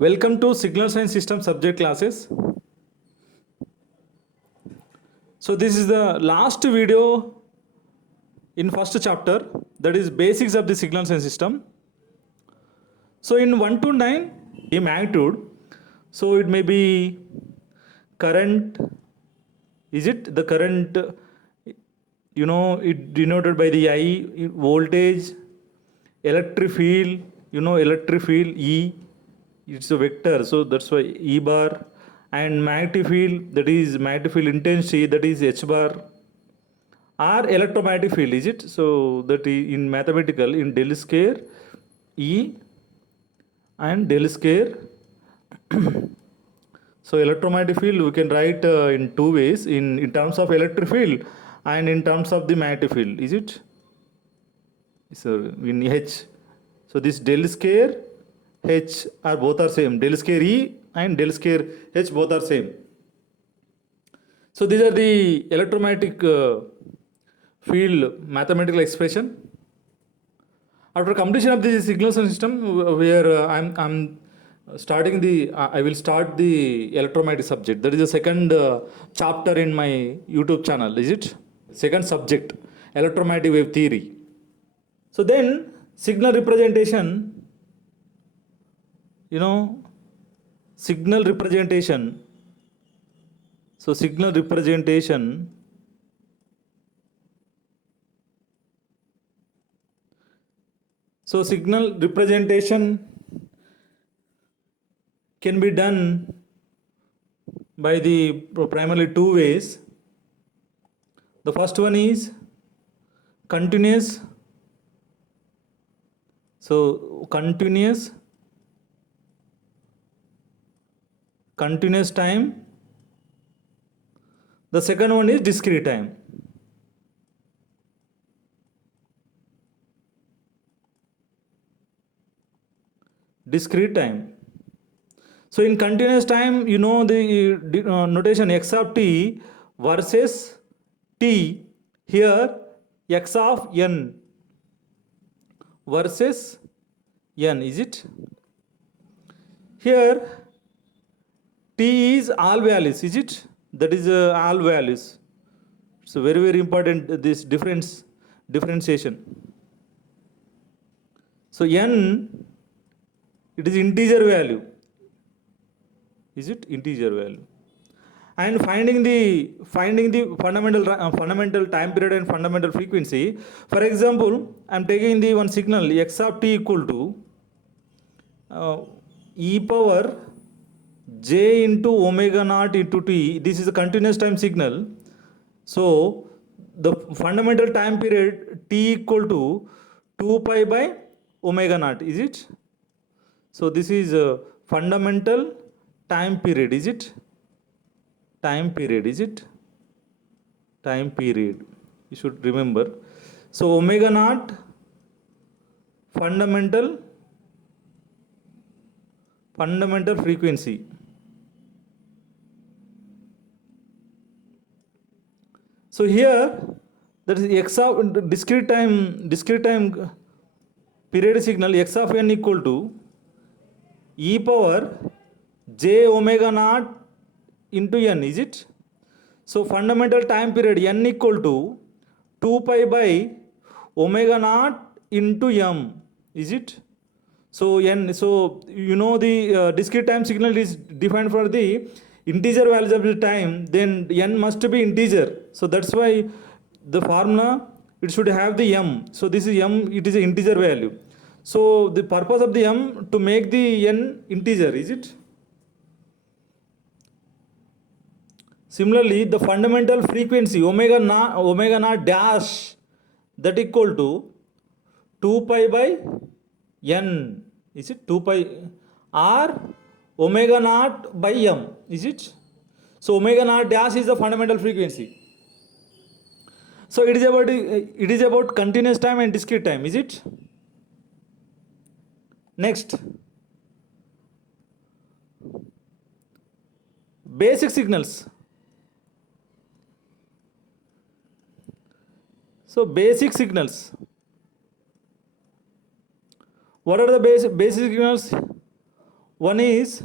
Welcome to Signal Science System subject classes. So this is the last video in first chapter, that is basics of the signal science system. So in 1 to 9 the magnitude, so it may be current, is it the current, it denoted by the I, voltage, electric field, electric field E, it's a vector, so that's why E bar, and magnetic field, that is magnetic field intensity, that is H bar, or electromagnetic field, is it? So that in mathematical, in del square E and del square. So electromagnetic field we can write in two ways, in terms of electric field and in terms of the magnetic field, is it? So in H, so this del square H are both are same, del square E and del square H both are same. So these are the electromagnetic field mathematical expression. After completion of the signal system, where I'm starting the I will start the electromagnetic subject. That is the second chapter in my YouTube channel, is it? Second subject, electromagnetic wave theory. So then signal representation, signal representation. So signal representation, so signal representation can be done by the primarily two ways. The first one is continuous. So continuous time. The second one is discrete time. Discrete time. So in continuous time, the notation x of t versus t. Here x of n versus n, is it? Here t is all values, is it? That is all values. So very, very important, this differentiation. So n, it is integer value, is it? Integer value. And finding the fundamental time period and fundamental frequency. For example, I am taking the one signal x of t equal to e power j into omega naught into t. This is a continuous time signal. So the fundamental time period t equal to 2 pi by omega naught, is it? So this is a fundamental time period, is it? Time period, is it? Time period, you should remember. So omega naught fundamental frequency. So here, that is x of discrete time period signal x of n equal to e power j omega naught into n, is it? So fundamental time period n equal to 2 pi by omega naught into m, is it? So n, so the discrete time signal is defined for the integer values of the time, then n must be integer. So that's why the formula, it should have the m. So this is m, it is an integer value. So the purpose of the m to make the n integer, is it? Similarly, the fundamental frequency omega naught dash, that equal to 2 pi by n, is it? 2 pi or omega naught by m, is it? So omega naught dash is the fundamental frequency. So it is about continuous time and discrete time, is it? Next, basic signals. So basic signals. What are the basic signals? One is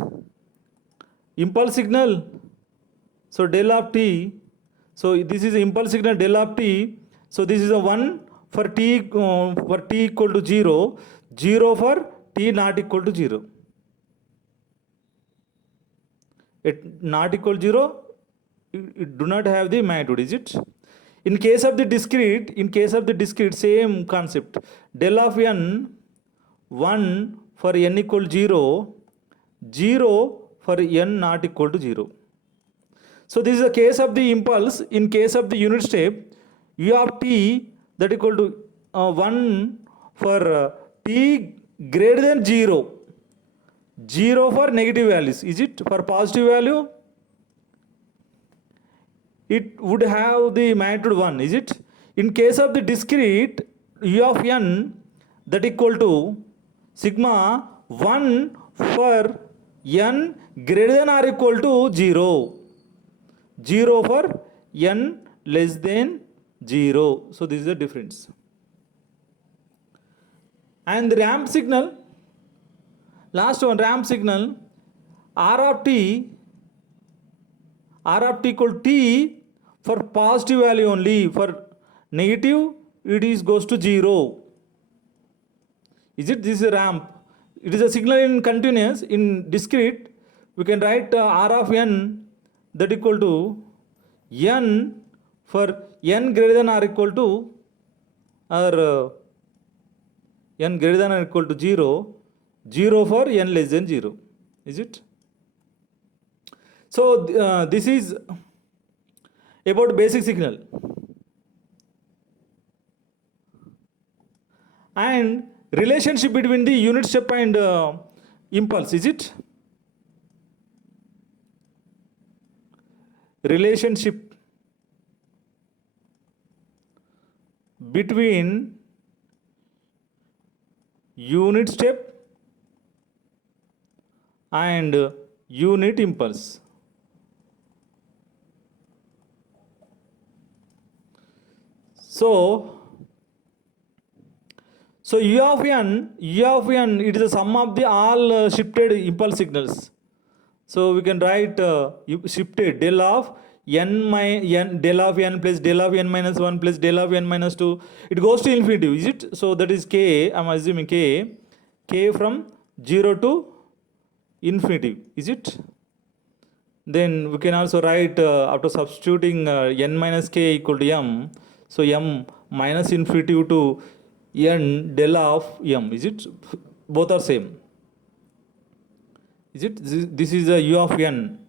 impulse signal, so del of t, so this is impulse signal del of t, so this is a 1 for t equal to 0, 0 for t not equal to 0. It not equal to 0, it do not have the magnitude, is it? In case of the discrete, same concept. Del of n, 1 for n equal to 0, 0 for n not equal to 0. So this is the case of the impulse. In case of the unit step, u of t that equal to 1 for t greater than 0, 0 for negative values. Is it? For positive value, it would have the magnitude 1, is it? In case of the discrete, u of n that equal to sigma 1 for n greater than or equal to 0, 0 for n less than 0. So this is the difference. And the ramp signal, last one, ramp signal, r of t equal to t for positive value only, for negative it is goes to 0. Is it? This is a ramp. It is a signal in continuous. In discrete, we can write r of n that equal to n for n greater than or equal to, or n greater than or equal to 0, 0 for n less than 0. Is it? So this is about basic signal. And relationship between the unit step and impulse, is it? Relationship between unit step and unit impulse. So u of n, it is the sum of the all shifted impulse signals. So we can write shifted del of n del of n plus del of n minus 1 plus del of n minus 2. It goes to infinity, is it? So that is k, I am assuming k from 0 to infinity, is it? Then we can also write after substituting n minus k equal to m, so m minus infinity to n del of m, is it? Both are same. Is it? This is a u of n.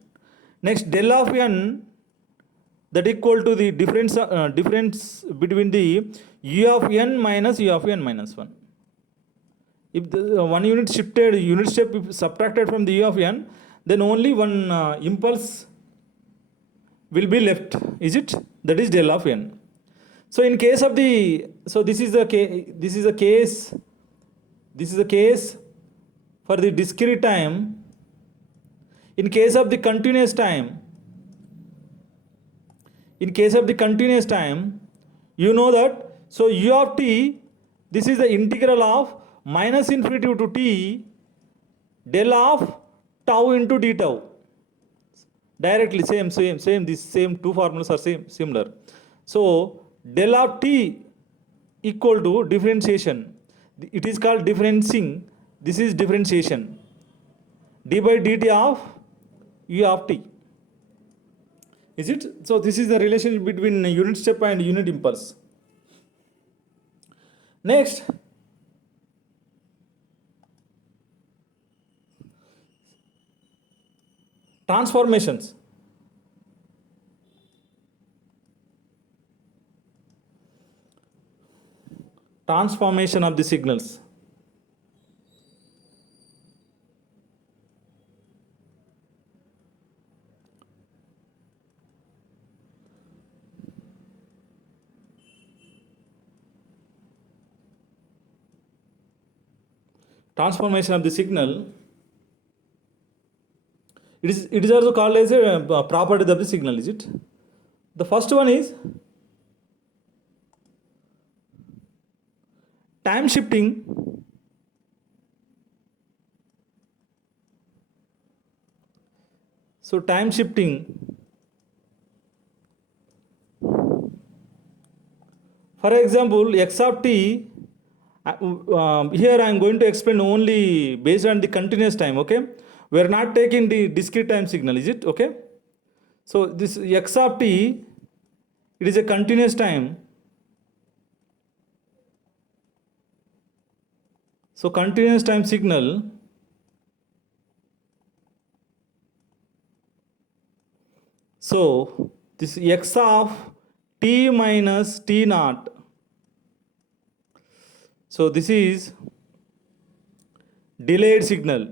Next, del of n that equal to the difference between the u of n minus u of n minus 1. If the one unit step is subtracted from the u of n, then only one impulse will be left, is it? That is del of n. So in case of the, so this is the case for the discrete time. In case of the continuous time, you know that, so u of t, this is the integral of minus infinity to t del of tau into d tau. Directly these same two formulas are similar. So del of t equal to differentiation. It is called differencing. This is differentiation. D by dt of u of t. Is it? So this is the relationship between unit step and unit impulse. Next, transformations. Transformation of the signals. Transformation of the signal. It is also called as a property of the signal, is it? The first one is time shifting So time shifting, for example, x of t, here I am going to explain only based on the continuous time, okay? We are not taking the discrete time signal, is it? Okay? So this x of t, it is a continuous time. So continuous time signal, so this x of t minus t naught, so this is delayed signal,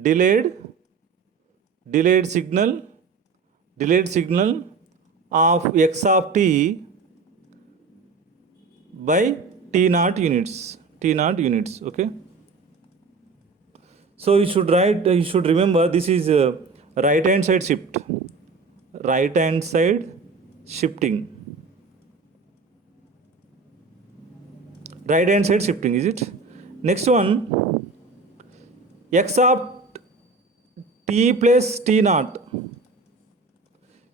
delayed signal of x of t by t naught units, okay? So you should write, you should remember this is right hand side shift, right hand side shifting, right hand side shifting, is it? Next one, x of t plus t naught,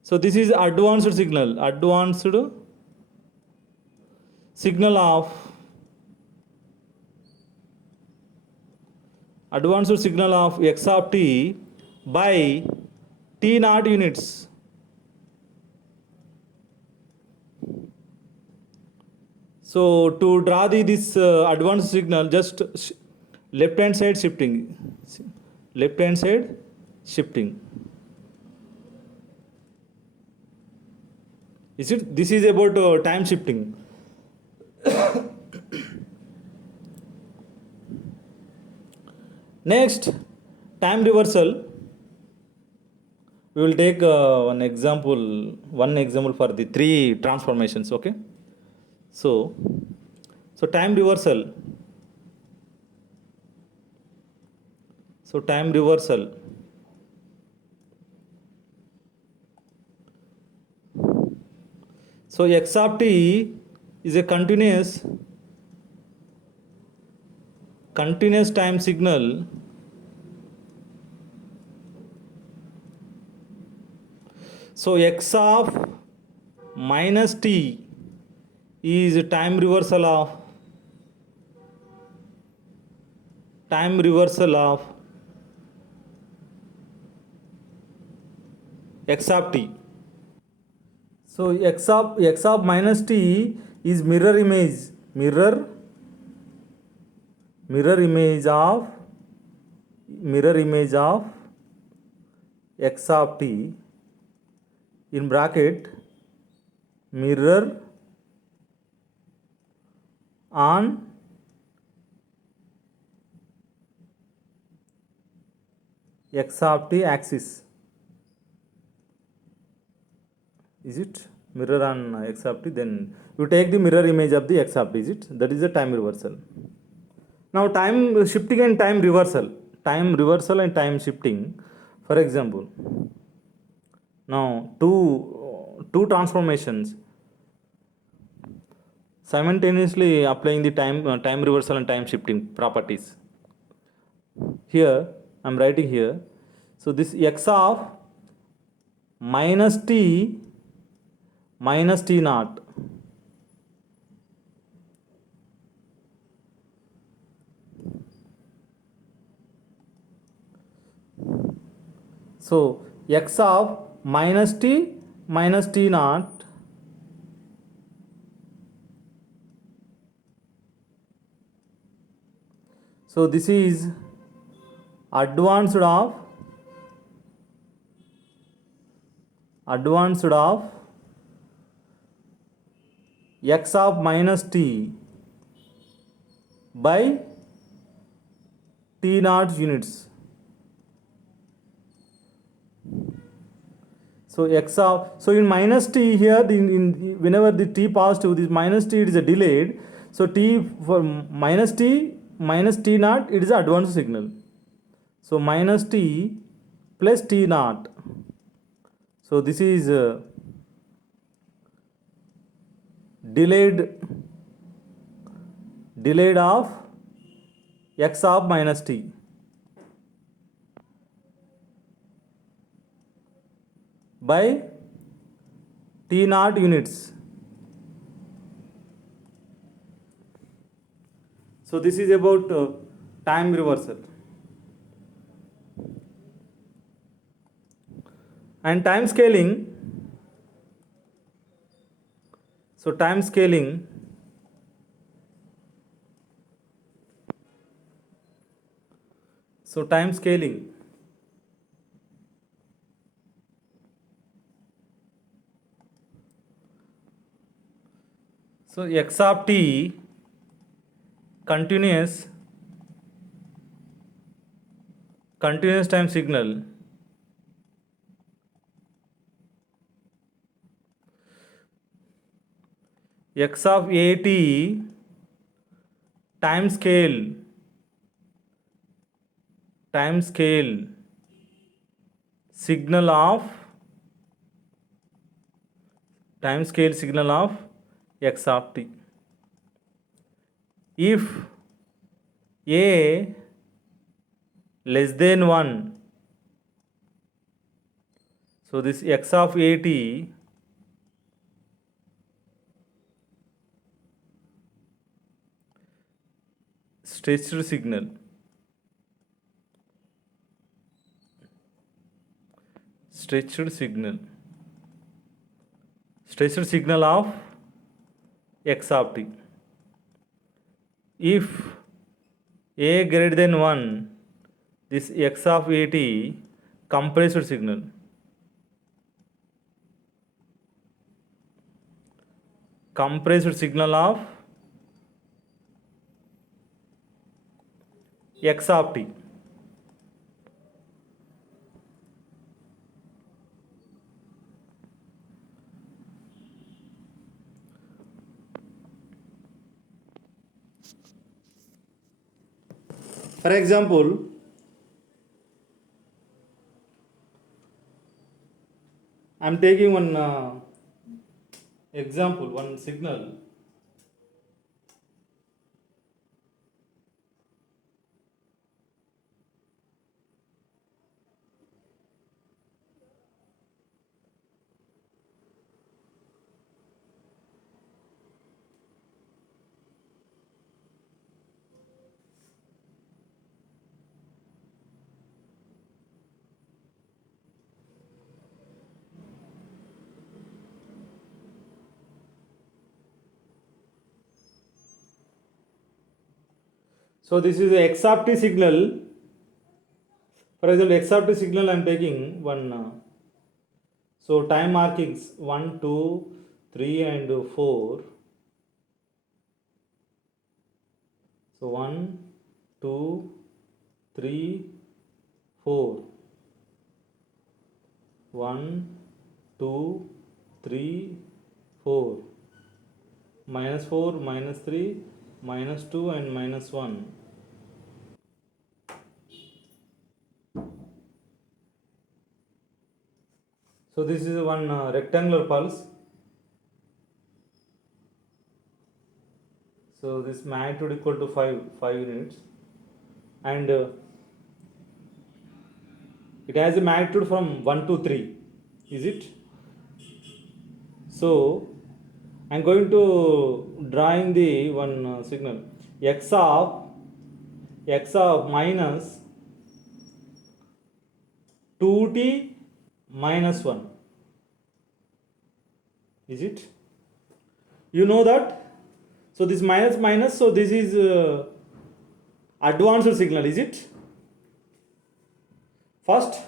so this is advanced signal of x of t by t naught units. So to draw this advanced signal, just left hand side shifting, is it? This is about time shifting. Next, time reversal. We will take one example for the three transformations, okay? So time reversal. So time reversal. So x of t is a continuous time signal so x of minus t is time reversal of x of t. So x of minus t is mirror image of x of t in bracket mirror on x of t axis. Is it? Mirror on x of t, then you take the mirror image of the x of t, is it? That is the time reversal. Now time shifting and time reversal and time shifting. For example, now two transformations simultaneously applying the time reversal and time shifting properties. Here I am writing here. So this x of minus t naught. So x of minus t naught so this is advanced of x of minus t by t naught units. So in minus t here, whenever the t positive, this minus t, it is a delayed. So t for minus t naught, it is an advanced signal. So minus t plus t naught. So this is delayed of x of minus t. by T naught units. So this is about time reversal. And time scaling. So time scaling. So time scaling. So x of t continuous time signal x of at time scale signal of x of t. If a less than 1, so this x of at stretched signal of x of t. If a greater than 1, this x of at compressed signal of x of t. For example, I am taking one example, one signal. So this is a x of t signal. For example, x of t signal I am taking one. So time markings 1, 2, 3 and 4. So 1, 2, 3, 4. 1, 2, 3, 4. -4, -3, -2 and -1. So this is one rectangular pulse. So this magnitude equal to 5 units, and it has a magnitude from 1 to 3. Is it? So I am going to drawing the one signal x of minus 2t minus 1. Is it? You know that? So this minus, so this is advanced signal, is it? First,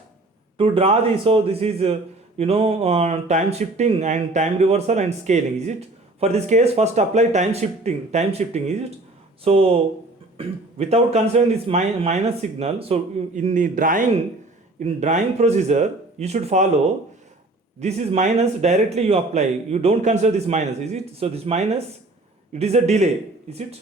to draw this, so this is time shifting and time reversal and scaling, is it? For this case, first apply time shifting, is it? So without considering this minus signal, so in the drawing procedure, you should follow this is minus, directly you apply, you don't consider this minus, is it? So this minus, it is a delay, is it?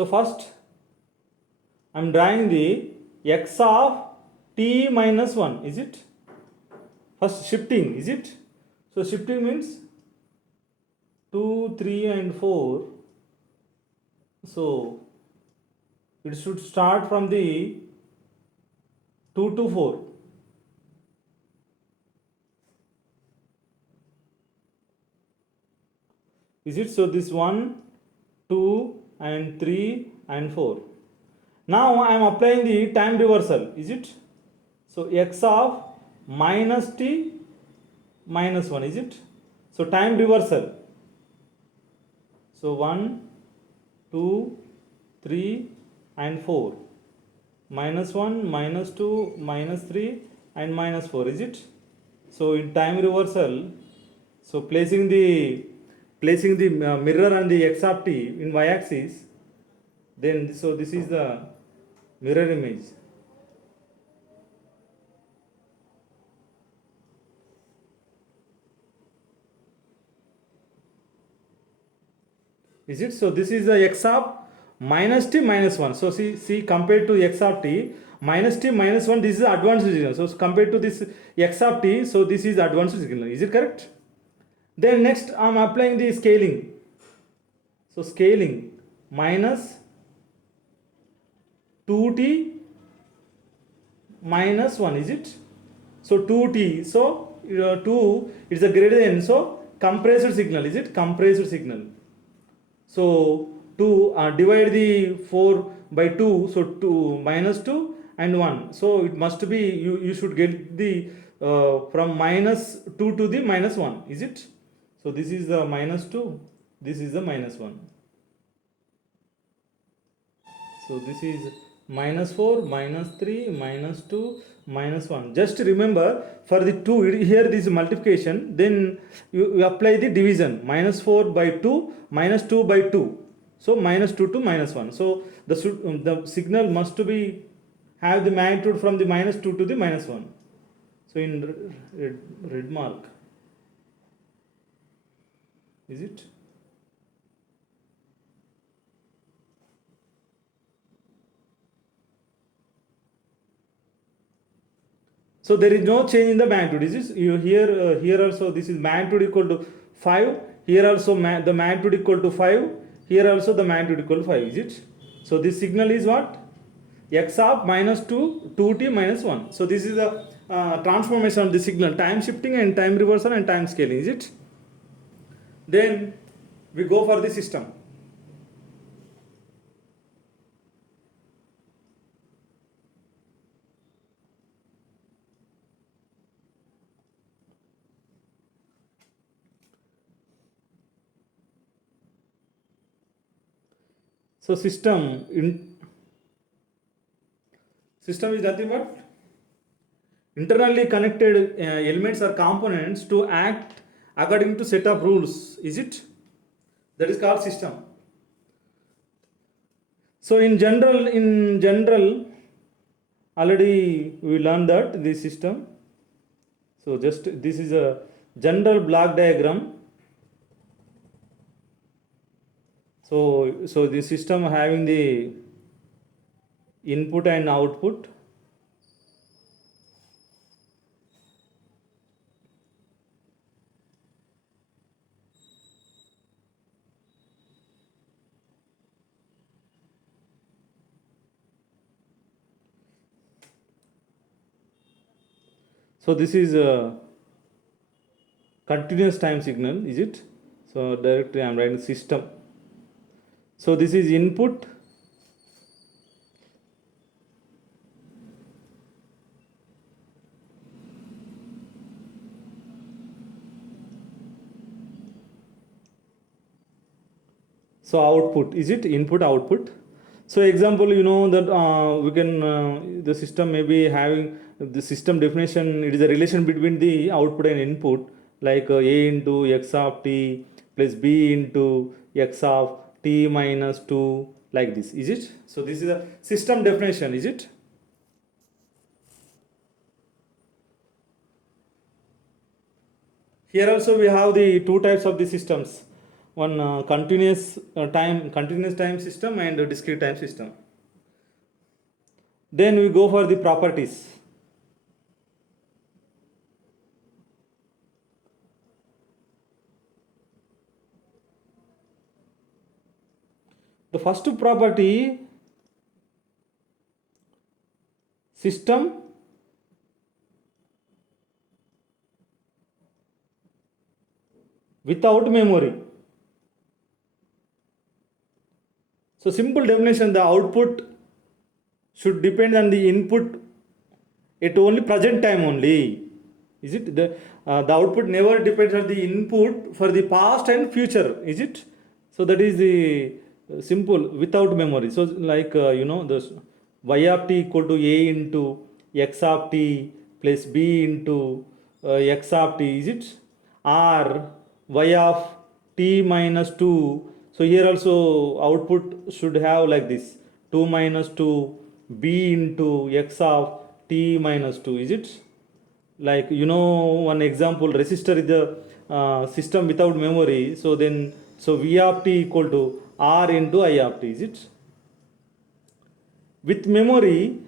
So first I'm drawing the x of t minus 1, is it? First shifting, is it? So shifting means 2, 3 and 4. So it should start from the 2 to 4. Is it? So this 1, 2 and 3 and 4. Now I am applying the time reversal, is it? So x of minus t minus 1, is it? So time reversal. So 1, 2, 3 and 4. Minus 1, minus 2, minus 3 and minus 4, is it? So in time reversal, so placing the mirror and the x of t in y axis, then so this is the mirror image. Is it? So this is the x of minus t minus 1. So see compared to x of t minus t minus 1, this is advanced signal. So compared to this x of t, so this is advanced signal. Is it correct? Then next I am applying the scaling. So scaling minus 2t minus 1, is it? So 2t, so 2 is a greater than, so compressed signal, is it? Compressed signal. So 2 divide the 4 by 2, so 2 minus 2 and 1. So it must be, you should get the from minus 2 to the minus 1, is it? So this is the minus 2, this is the minus 1. So this is minus 4, minus 3, minus 2, minus 1. Just remember, for the 2, here this is multiplication, then you apply the division, minus 4 by 2, minus 2 by 2. So minus 2 to minus 1. So the signal must be have the magnitude from the minus 2 to the minus 1. So in red mark, is it? So there is no change in the magnitude. Is this you here also this is magnitude equal to 5. Here also the magnitude equal to 5. Here also the magnitude equal to 5. Is it? So this signal is what? X of minus 2, 2t minus 1. So this is the transformation of the signal, time shifting and time reversal and time scaling. Is it? Then we go for the system. So system is nothing but internally connected elements or components to act according to set of rules. Is it? That is called system. So in general, already we learned that this system. So just this is a general block diagram. So the system having the input and output. So this is a continuous time signal, is it? So directly I am writing system. So this is input. So output, is it? Input, output. So example, you know that we can the system may be having the system definition. It is a relation between the output and input, like a into x of t plus b into x of t minus 2, like this. Is it? So this is a system definition. Is it? Here also we have the two types of the systems. one continuous time system and a discrete time system. Then we go for the properties. The first property, system without memory. So simple definition, the output should depend on the input at only present time only. Is it? The output never depends on the input for the past and future. Is it? So that is the simple without memory. So like the y of t equal to a into x of t plus b into x of t. Is it? Or y of t minus 2. So here also output should have like this 2 minus 2 b into x of t minus 2. Is it? Like one example, resistor is the system without memory. So then v of t equal to r into I of t. Is it? With memory,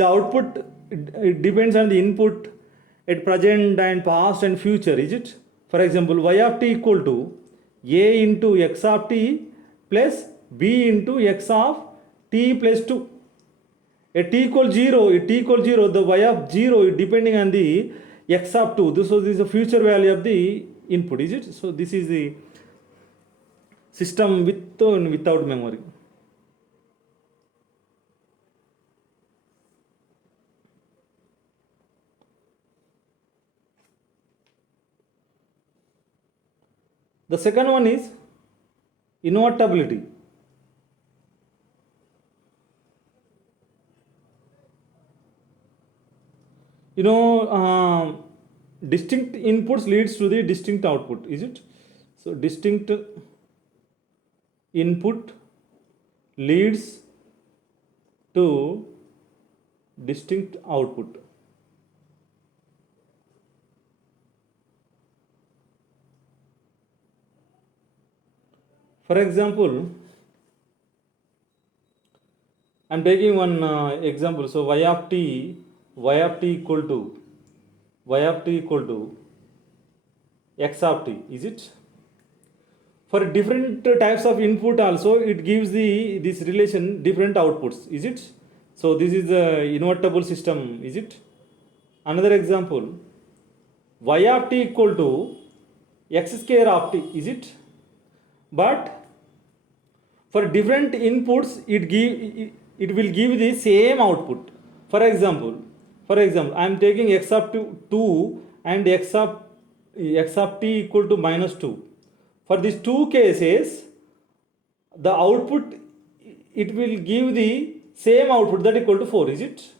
the output it depends on the input at present and past and future. Is it? For example, y of t equal to a into x of t plus b into x of t plus 2. At t equals 0, the y of 0 is depending on the x of 2. This is the future value of the input. Is it? So this is the system with and without memory. The second one is invertibility. Distinct inputs leads to the distinct output. Is it? So distinct input leads to distinct output. For example, I am taking one example. So y of t equal to x of t. Is it? For different types of input also it gives this relation different outputs. Is it? So this is the invertible system. Is it? Another example, y of t equal to x square of t. Is it? But for different inputs it will give the same output. For example, I am taking x of 2 and x of t equal to minus 2. For these two cases, the output it will give the same output, that equal to 4. Is it?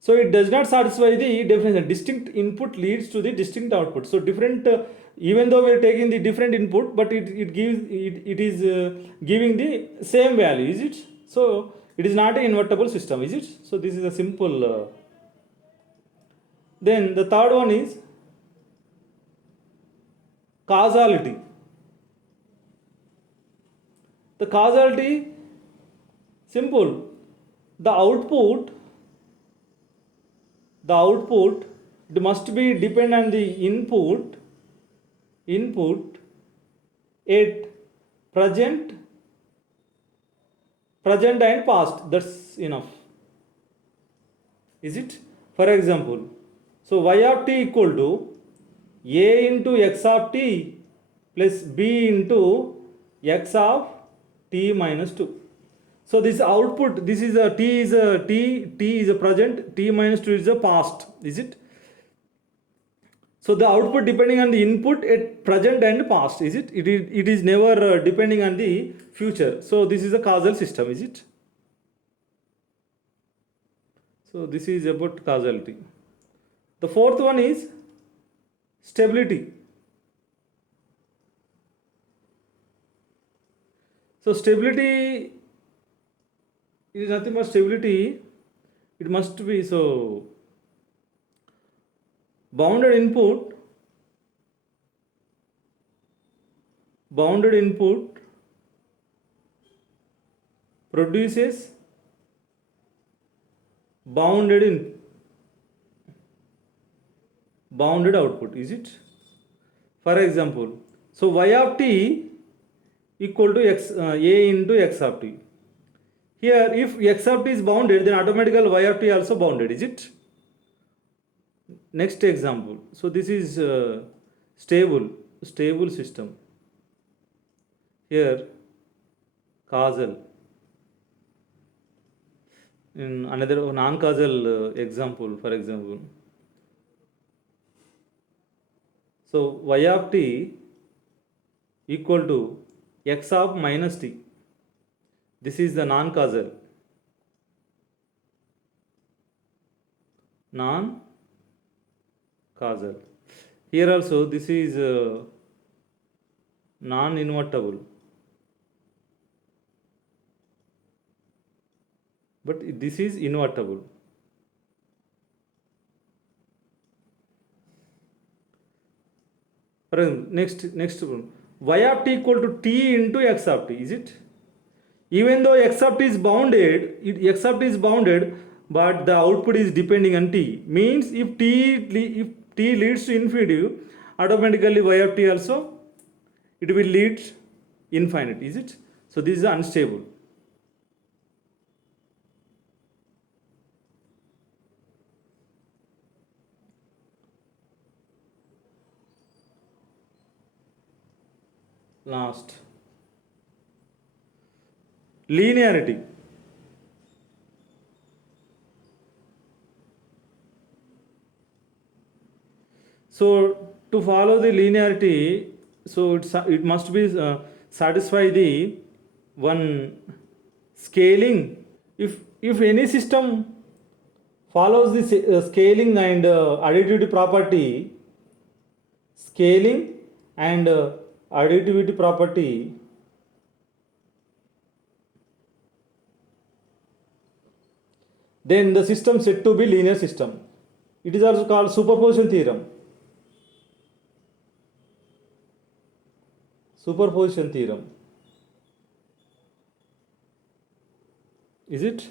So it does not satisfy the definition. Distinct input leads to the distinct output. So different, even though we are taking the different input, but it is giving the same value. Is it? So it is not an invertible system. Is it? So this is a simple. Then the third one is causality. The causality, simple. The output it must be depend on the input at present and past. That's enough. Is it? For example, so y of t equal to a into x of t plus b into x of t minus 2. So this output, this is a t is a present, t minus 2 is a past. Is it? So the output depending on the input at present and past. Is it? It is never depending on the future. So this is a causal system. Is it? So this is about causality. The fourth one is stability. So stability is nothing but stability. It must be so. bounded input produces bounded output, is it? For example, so y of t equal to a into x of t. Here, if x of t is bounded, then automatically y of t also bounded, is it? Next example. So this is stable system. Here, causal. In another non-causal example, for example. So y of t equal to x of minus t. This is the non-causal. Here also this is non-invertible. But this is invertible. Next one. Y of t equal to t into x of t, is it? Even though x of t is bounded, but the output is depending on t. Means if t leads to infinity, automatically y of t also it will lead infinite, is it? So this is unstable. Last, linearity. So to follow the linearity, so it must be satisfy the one scaling. If any system follows the scaling and additivity property, then the system said to be linear system. It is also called superposition theorem. Is it?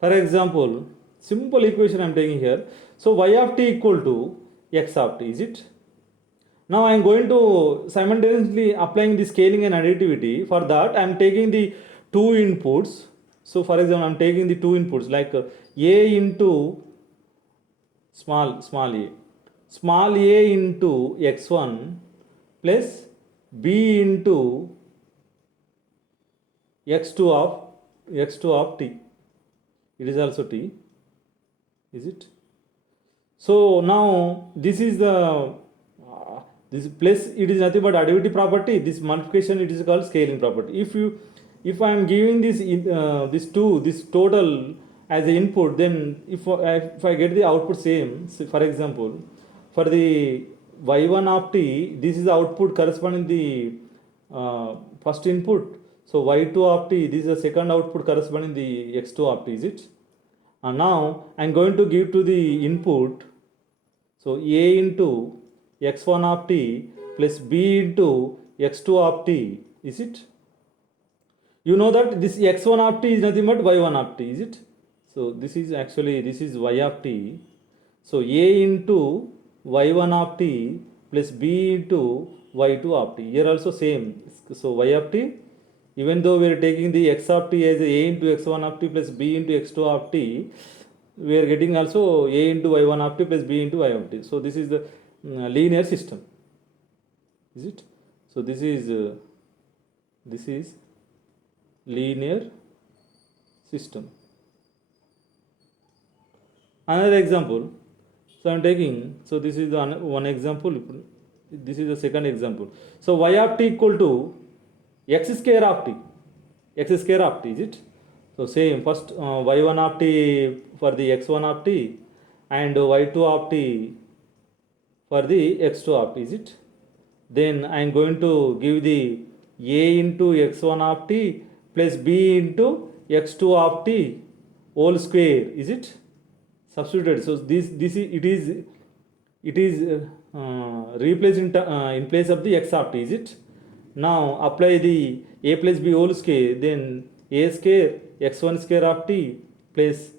For example, simple equation I am taking here. So y of t equal to x of t, is it? Now I am going to simultaneously applying the scaling and additivity. For that I am taking the two inputs. So for example, I am taking the two inputs like a into small a into x1 plus b into x2 of t. It is also t, is it? So now this is the this plus it is nothing but additivity property. This multiplication it is called scaling property. If I am giving this total as an input, then if I get the output same, so for example, for the y1 of t, this is the output corresponding the first input. So y2 of t, this is the second output corresponding the x2 of t, is it? And now I am going to give to the input, so a into x1 of t plus b into x2 of t, is it? You know that this x1 of t is nothing but y1 of t, is it? So this is y of t. So a into y1 of t plus b into y2 of t. Here also same. So y of t, even though we are taking the x of t as a into x1 of t plus b into x2 of t, we are getting also a into y1 of t plus b into y of t. So this is the linear system, is it? So this is linear system. Another example. So I am taking, so this is the one example, this is the second example. So y of t equal to x square of t, is it? So same, first y1 of t for the x1 of t and y2 of t for the x2 of t, is it? Then I am going to give the a into x1 of t plus b into x2 of t whole square, is it? substituted. So this is it is replaced in place of the x of t, is it? Now apply the a plus b whole square, then a square x1 square of t plus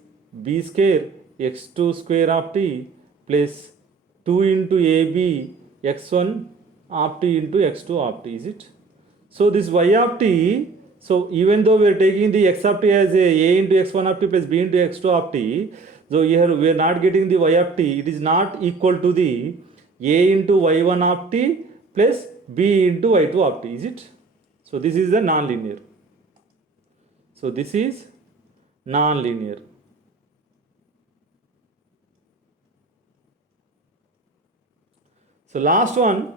b square x2 square of t plus 2 into ab x1 of t into x2 of t, is it? So this y of t, so even though we are taking the x of t as a into x1 of t plus b into x2 of t, so here we are not getting the y of t, it is not equal to the a into y1 of t plus b into y2 of t, is it? So this is the non-linear. So this is non-linear. So last one,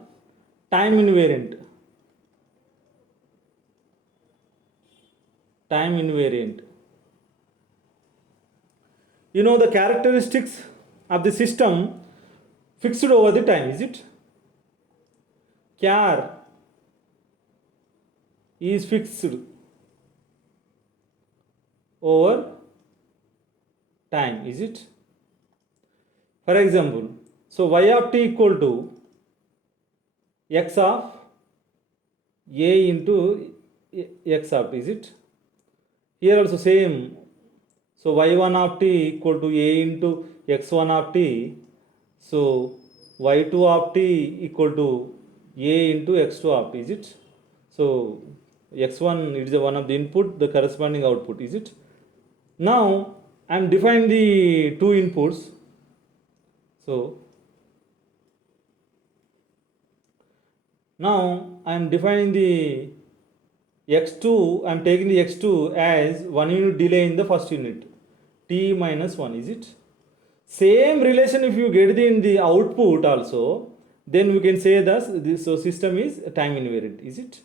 time invariant. Time invariant. You know the characteristics of the system fixed over the time, is it? Char is fixed over time, is it? For example, so y of t equal to x of a into x of t, is it? Here also same. So y1 of t equal to a into x1 of t. So y2 of t equal to a into x2 of t, is it? So x1 is one of the input, the corresponding output, is it? Now I am defining the two inputs. So now I am defining the x2, I am taking the x2 as 1 unit delay in the first unit, t minus 1, is it? Same relation if you get in the output also, then we can say thus this so system is time invariant, is it?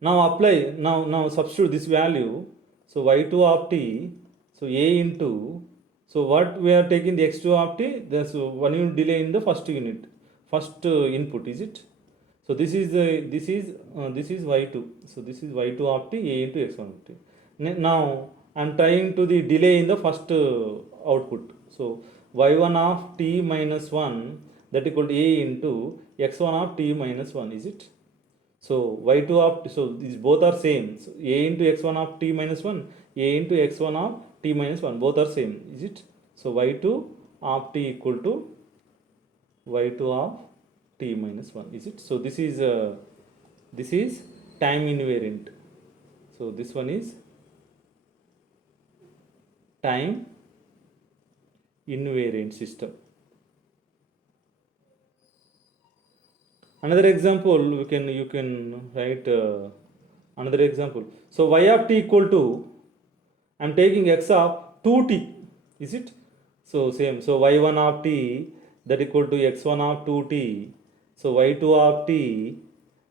Now apply, now substitute this value. So y2 of t, so a into, so what we are taking the x2 of t, there's 1 unit delay in the first unit, first input, is it? So this is y2. So this is y2 of t, a into x1 of t. Now I am trying to the delay in the first output. So y1 of t minus 1, that equal to a into x1 of t minus 1, is it? So y2 of, so these both are same. So a into x1 of t minus 1, a into x1 of t minus 1, both are same, is it? So y2 of t equal to y2 of t minus 1, is it? So this is time invariant. So this one is time invariant system. Another example, you can write another example. So y of t equal to, I am taking x of 2t, is it? So same. So y1 of t that equal to x1 of 2t. So y2 of t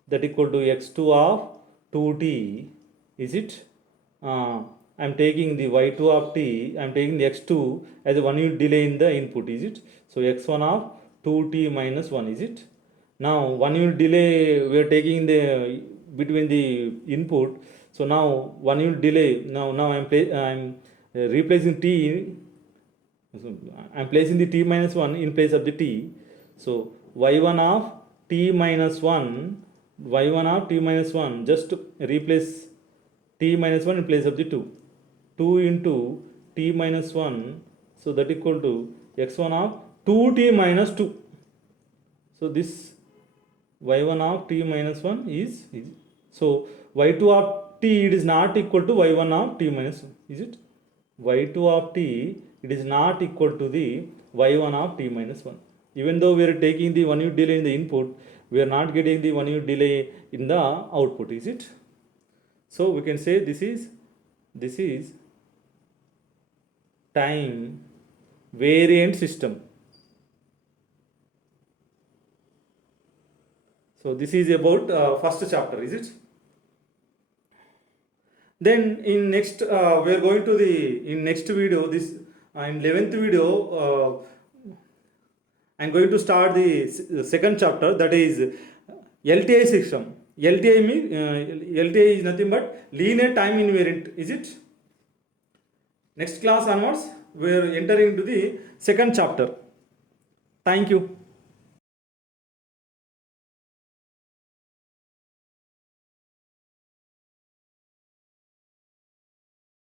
that equal to x2 of 2t, is it? I am taking the y2 of t, I am taking the x2 as a 1 unit delay in the input, is it? So x1 of 2t minus 1, is it? Now 1 unit delay we are taking the between the input. So now 1 unit delay. Now I am replacing t. I am placing the t minus 1 in place of the t. So y1 of t minus 1, y1 of t minus 1, just replace t minus 1 in place of the 2. 2 into t minus 1, so that equal to x1 of 2t minus 2. So this y1 of t minus 1 is so y2 of t, it is not equal to y1 of t minus 1, is it? y2 of t, it is not equal to the y1 of t minus 1. Even though we are taking the 1 unit delay in the input, we are not getting the 1 unit delay in the output, is it? So we can say this is time variant system. So this is about first chapter, is it? Then in next we are going to the in next video, this in 11th video I am going to start the second chapter, that is LTI system. LTI means LTI is nothing but linear time invariant, is it? Next class onwards, we are entering into the second chapter. Thank you.